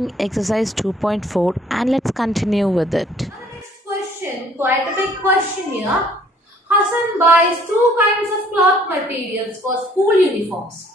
doing exercise 2.4 and let's continue with it. Now the next question, quite a big question here. Hassan buys two kinds of cloth materials for school uniforms.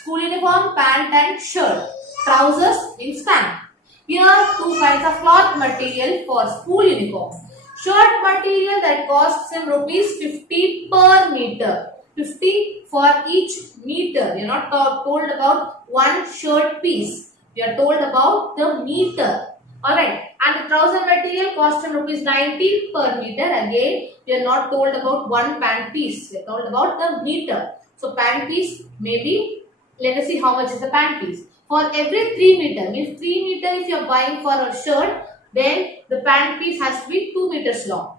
School uniform, pant and shirt. Trousers means pant. Here two kinds of cloth material for school uniform. Shirt material that costs him rupees 50 per meter. 50 for each meter. We are not told about one shirt piece. We are told about the meter. Alright. And the trouser material cost him rupees 90 per meter. Again, we are not told about one pant piece. We are told about the meter. So pant piece maybe, let us see how much is the pant piece. For every 3 meter, means 3 meter if you are buying for a shirt, then the pant piece has to be 2 meters long.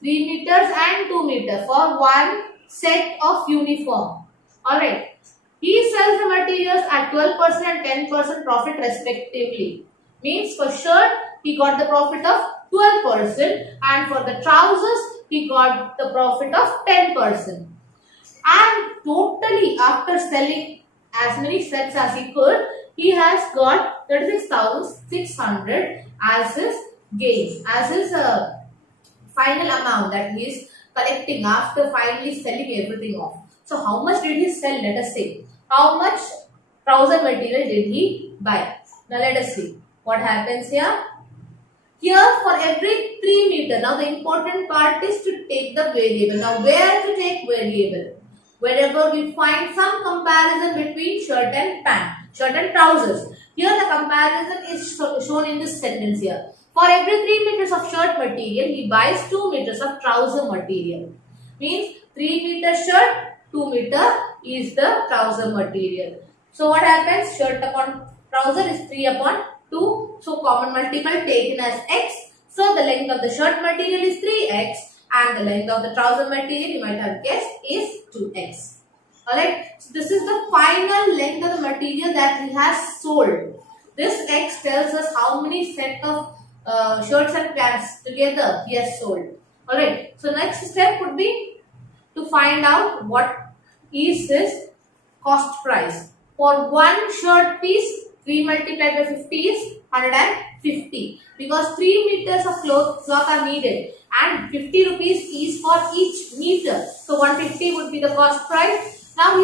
3 meters and 2 meters for one set of uniform. Alright. He sells the materials at 12% and 10% profit respectively. Means for shirt, he got the profit of 12% and for the trousers, he got the profit of 10%. And totally after selling as many sets as he could, he has got 36,600 as his gain, as his final amount that he is collecting after finally selling everything off. So how much did he sell? Let us see. How much trouser material did he buy? Now let us see what happens here. Here for every 3 meter. Now the important part is to take the variable. Now where to take variable? Wherever we find some comparison between shirt and pant, shirt and trousers. Here the comparison is shown in this sentence here. For every 3 meters of shirt material, he buys 2 meters of trouser material. Means 3 meter shirt, 2 meter is the trouser material. So what happens? Shirt upon trouser is 3 upon 2. So common multiple taken as x. So the length of the shirt material is 3x. And the length of the trouser material, you might have guessed, is 2x. Alright. So this is the final length of the material that he has sold. This x tells us how many set of shirts and pants together he has sold. Alright. So next step would be to find out what is this cost price. For one shirt piece, 3 multiplied by 50 is 150. Because 3 meters of cloth are needed. And 50 rupees is for each meter. So 150 would be the cost price. Now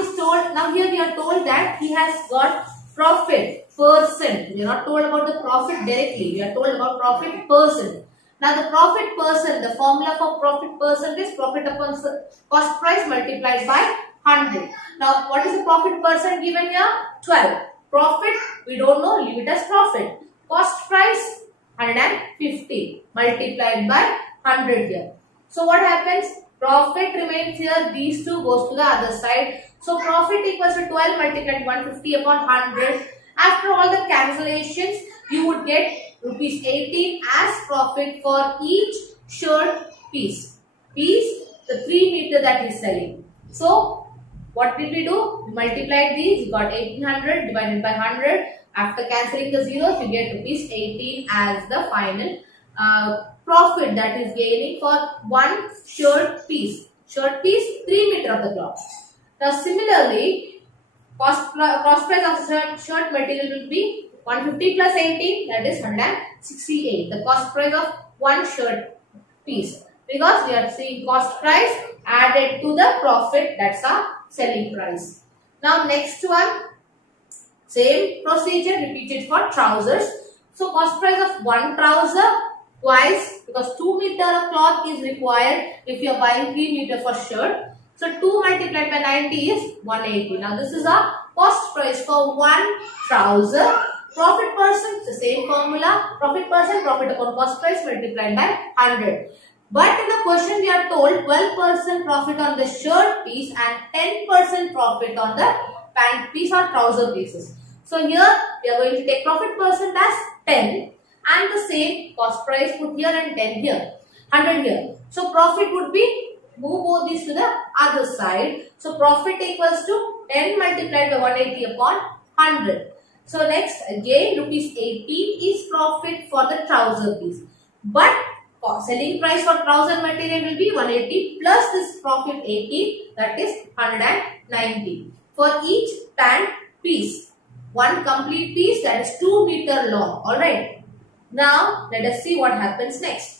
here we are told that he has got profit percent. We are not told about the profit directly. We are told about profit percent. Now the profit percent, the formula for profit percent is profit upon cost price multiplied by 100. Now what is the profit percent given here? 12. Profit, we don't know, leave it as profit. Cost price 150 multiplied by 100 here. So what happens? Profit remains here. These two goes to the other side. So profit equals to 12 multiplied 150 upon 100. After all the cancellations, you would get rupees 18 as profit for each shirt piece. Piece, the 3 meter that is selling. So what did we do? We multiplied these. We got 1800 divided by 100. After cancelling the zeros, we get rupees 18 as the final profit that is gaining for one shirt piece. Shirt piece, 3 meter of the cloth. Now similarly, cost price of the shirt material will be 150 plus 18, that is 168. The cost price of one shirt piece. Because we are seeing cost price added to the profit, that's our selling price. Now next one, same procedure repeated for trousers. So cost price of one trouser twice, because 2 meter of cloth is required if you are buying 3 meter for shirt. So 2 multiplied by 90 is 180. Now this is our cost price for one trouser. Profit percent, the same formula. Profit percent, profit upon cost price multiplied by 100. But in the question we are told 12% profit on the shirt piece and 10% profit on the pant piece or trouser pieces. So here we are going to take profit percent as 10 and the same cost price put here and 10 here, 100 here. So profit would be, move both these to the other side. So profit equals to 10 multiplied by 180 upon 100. So next again rupees 80 is profit for the trouser piece. But selling price for trouser material will be 180 plus this profit 80, that is 190 for each pant piece. one complete piece that is 2 meter long. Alright. Now let us see what happens next.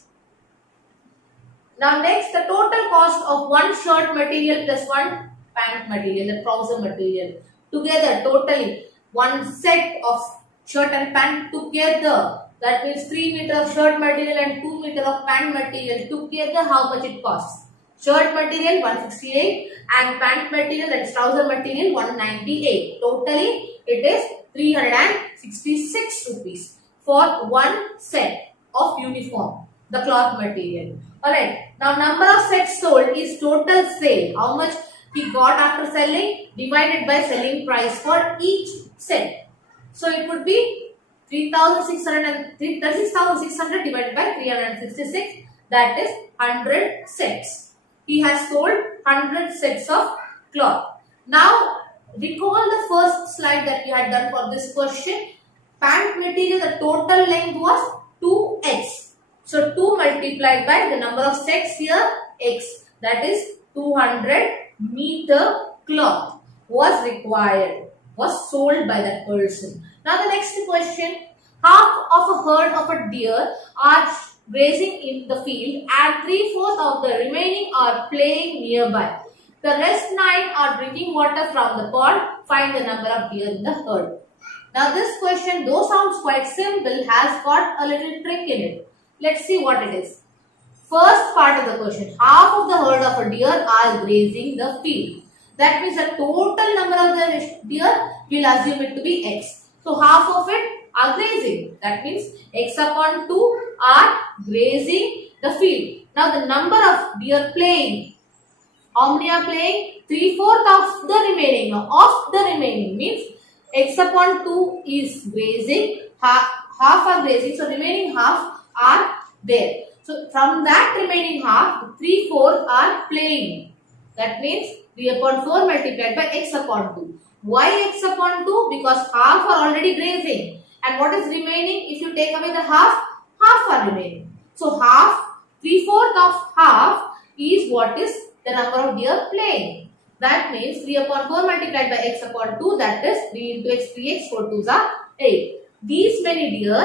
Now next, the total cost of one shirt material plus one pant material, the trouser material. Together, totally, one set of shirt and pant together. That means 3 meter of shirt material and 2 meter of pant material. Together, how much it costs? Shirt material 168 and pant material, that is trouser material, 198. Totally, it is 366 rupees for one set of uniform, the cloth material. Alright, now number of sets sold is total sale. How much he got after selling divided by selling price for each set. So it would be 36,600 divided by 366, that is 100 sets. He has sold 100 sets of cloth. Now recall the first slide that we had done for this question. Pant material, the total length was 2x. So 2 multiplied by the number of sets here, x, that is 200 meter cloth was required, was sold by that person. Now the next question, half of a herd of a deer are grazing in the field and 3/4 of the remaining are playing nearby. The rest 9 are drinking water from the pond. Find the number of deer in the herd. Now this question, though sounds quite simple, has got a little trick in it. Let's see what it is. First part of the question, half of the herd of a deer are grazing the field. That means the total number of the deer, we'll assume it to be x. So half of it are grazing. That means x upon 2 are grazing the field. Now the number of deer playing. How many are playing? 3/4 of the remaining. Now of the remaining means x upon 2 is grazing, half are grazing, so remaining half are there. So from that remaining half, 3/4 are playing. That means 3 upon 4 multiplied by x upon 2. Why x upon 2? Because half are already grazing. And what is remaining? If you take away the half, half are remaining. So half, 3/4 of half is what is the number of deer playing. That means 3 upon 4 multiplied by x upon 2, that is 3 into x, 3x, 4 2s are 8. These many deer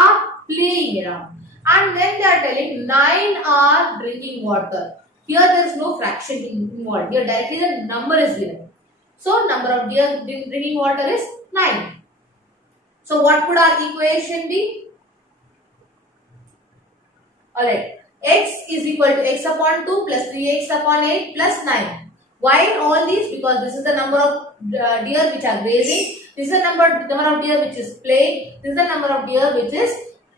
are playing around. And then they are telling 9 are drinking water. Here there is no fraction involved. Here directly the number is given. So number of deer drinking water is 9. So what would our equation be? Alright. X is equal to x upon 2 plus 3x upon 8 plus 9. Why all these? Because this is the number of deer which are grazing. This is the number of deer which is playing. This is the number of deer which is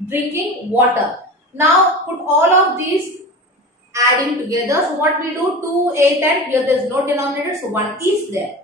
drinking water. Now put all of these adding together. So what we do? 2, 8 and here there is no denominator. So 1 is there.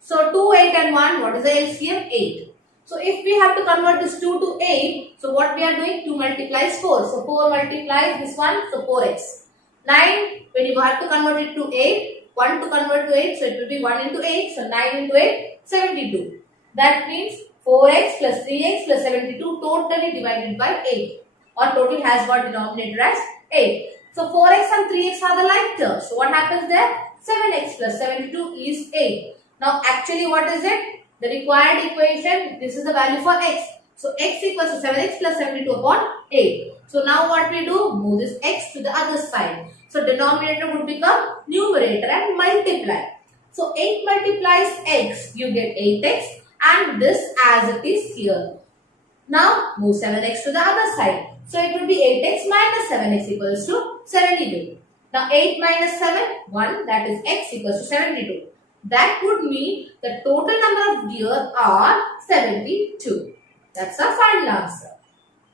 So 2, 8 and 1, what is the LCM? 8. So if we have to convert this 2 to 8, so what we are doing? 2 multiplies 4. So 4 multiplies this one, so 4x. 9, when you have to convert it to 8, 1 to convert to 8, so it will be 1 into 8. So 9 into 8, 72. That means 4x plus 3x plus 72 totally divided by 8. Or total has got denominator as 8. So 4x and 3x are the like terms. So what happens there? 7x plus 72 is 8. Now actually what is it? The required equation, this is the value for x. So x equals to 7x plus 72 upon 8. So now what we do? Move this x to the other side. So denominator would become numerator and multiply. So 8 multiplies x, you get 8x and this as it is here. Now move 7x to the other side. So it would be 8x minus 7x equals to 72. Now 8 minus 7, 1, that is x equals to 72. That would mean the total number of deer are 72. That's our final answer.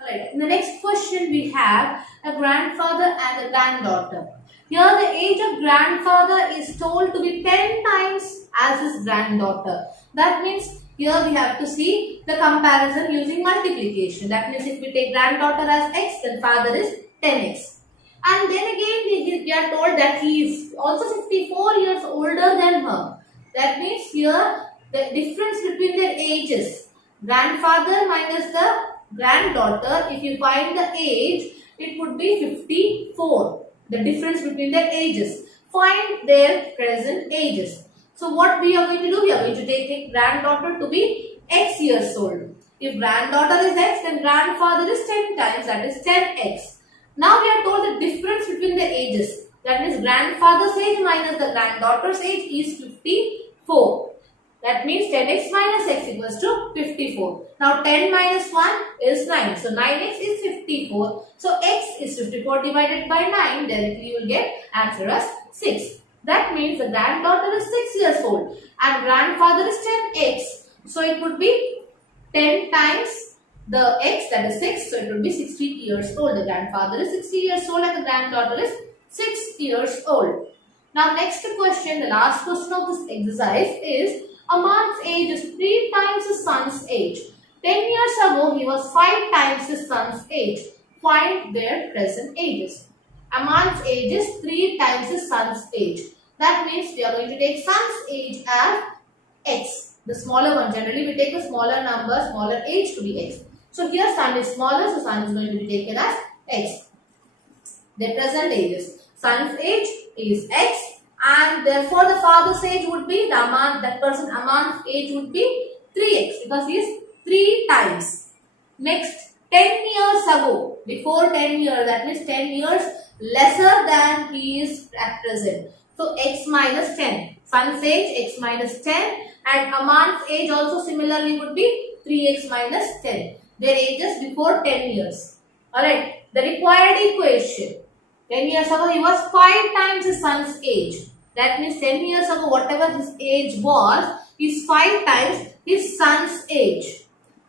Alright, in the next question we have a grandfather and a granddaughter. Here the age of grandfather is told to be 10 times as his granddaughter. That means here we have to see the comparison using multiplication. That means if we take granddaughter as x, then father is 10x. And then again we are told that he is also 64 years older than her. That means here the difference between their ages, grandfather minus the granddaughter, if you find the age, it would be 54. The difference between their ages. Find their present ages. So what we are going to do? We are going to take the granddaughter to be x years old. If granddaughter is x, then grandfather is 10 times, that is 10x. Now we are told the difference between the ages. That means grandfather's age minus the granddaughter's age is 54. That means 10x minus x equals to 54. Now 10 minus 1 is 9. So 9x is 54. So x is 54 divided by 9. Directly you will get answer as 6. That means the granddaughter is 6 years old and grandfather is 10x. So it would be 10 times the x, that is 6. So it would be 60 years old. The grandfather is 60 years old and the granddaughter is 6 years old. Now next question, the last question of this exercise is a man's age is 3 times his son's age. 10 years ago he was 5 times his son's age. Find their present ages. A man's age is 3 times his son's age. That means we are going to take son's age as x. The smaller one. Generally we take a smaller number, smaller age to be x. So here son is smaller, so son is going to be taken as x. Their present ages. Son's age is x and therefore the father's age would be, Aman's age would be 3x because he is 3 times. Next, 10 years ago, before 10 years, that means 10 years lesser than he is at present. So x minus 10. Son's age x minus 10 and Aman's age also similarly would be 3x minus 10. Their ages before 10 years. Alright, the required equation. 10 years ago he was 5 times his son's age. That means 10 years ago whatever his age was is 5 times his son's age.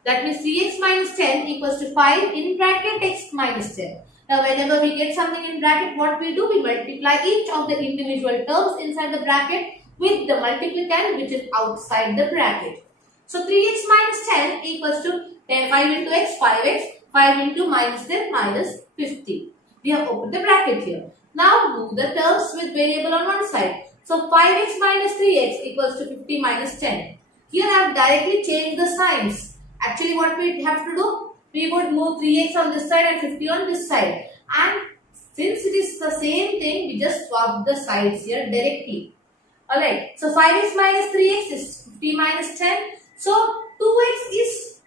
That means 3x minus 10 equals to 5 in bracket x minus 10. Now whenever we get something in bracket, what we do? We multiply each of the individual terms inside the bracket with the multiplicand which is outside the bracket. So 3x minus 10 equals to 5 into x, 5x, 5 into minus 10 minus 50. We have opened the bracket here. Now move the terms with variable on one side. So 5x minus 3x equals to 50 minus 10. Here I have directly changed the signs. Actually what we have to do? We would move 3x on this side and 50 on this side. And since it is the same thing, we just swap the sides here directly. Alright. So 5x minus 3x is 50 minus 10. So 2x is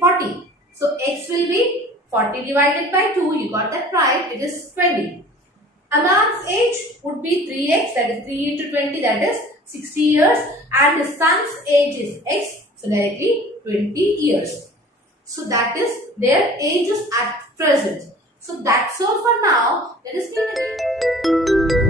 40. So x will be 40 divided by 2. You got that right. It is 20. Aman's age would be 3x, that is 3 into 20, that is 60 years. And his son's age is x, so directly 20 years. So that is their ages at present. So that's all for now. Let us continue.